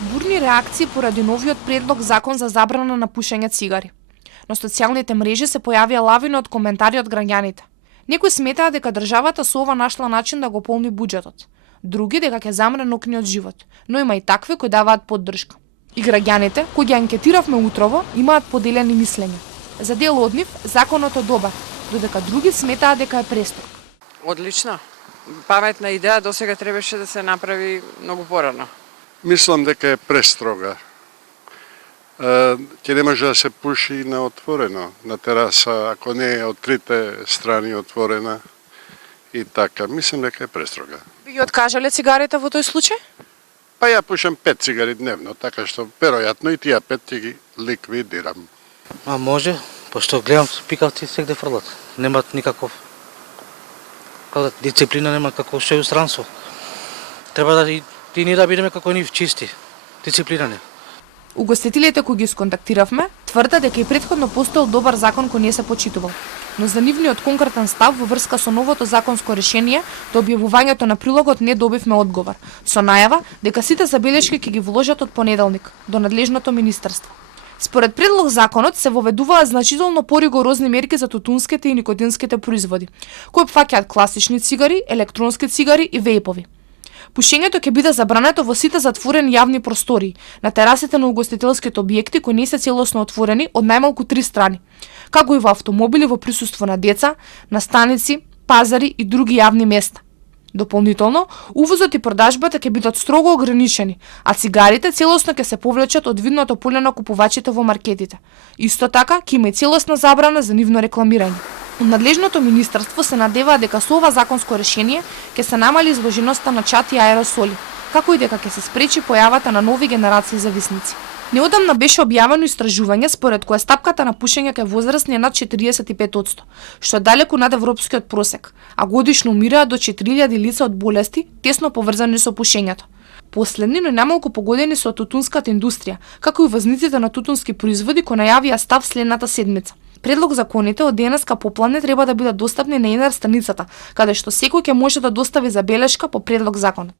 Бурни реакции поради новиот предлог закон за забрана на пушење цигари. На социјалните мрежи се појавија лавина од коментари од граѓаните. Некои сметаа дека државата со ова нашла начин да го полни буџетот. Други дека ќе замре нокниот живот, но има и такви кои даваат поддршка. И граѓаните, кои ги анкетиравме утрово, имаат поделени мислења. За дел од нив законот е добар, додека други сметаат дека е престрог. Одлично. Паметна идеја, досега требаше да се направи многу порано. Мислам дека е престрога. Ќе не може да се пуши на отворено, на тераса, ако не е од трите страни отворена и така. Мислам дека е престрога. Би ги откажале цигарите во тој случај? Па ја пушам 5 цигари дневно, така што веројатно и тие 5 ќе ги ликвидирам. Може, пошто гледам пикавци сегде фрлат. Немат никаков дисциплина, нема како што е устранство. Треба да и ние да бидеме како нив чисти, дисциплинирани. Угостителите кои ги сконтактиравме тврдат дека и претходно постоел добар закон кој не се почитувал, но за нивниот конкретен став во врска со новото законско решение до објавувањето на прилогот не добивме одговор, со најава дека сите забелешки ќе ги вложат од понеделник до надлежното министерство. Според предлог законот се воведуваат значително поригорозни мерки за тутунските и никотинските производи, кои опфаќаат класични цигари, електронски цигари и вејпови. Пушењето ќе биде забрането во сите затворени јавни простории, на терасите на угостителските објекти кои не се целосно отворени од најмалку 3 страни, како и во автомобили во присуство на деца, на станици, пазари и други јавни места. Дополнително, увозот и продажбата ќе бидат строго ограничени, а цигарите целосно ќе се повлечат од видното поле на купувачите во маркетите. Исто така, ќе има и целосна забрана за нивно рекламирање. Од надлежното министерство се надеваа дека со ова законско решение ќе се намали изложеноста на чад и аеросоли, како и дека ќе се спречи појавата на нови генерации зависници. Неодамна беше објавено истражување според кое стапката на пушење кај возрастни е над 45%, што е далеку над европскиот просек, а годишно умираат до 4000 лица од болести тесно поврзани со пушењето. Последни, но намалку погодени со тутунската индустрија, како и возниците на тутунски производи кои најавија став следната седмица. Предлог законите од денеска попладне треба да бидат достапни на интернет страницата, каде што секој ќе може да достави забелешка по предлог законот.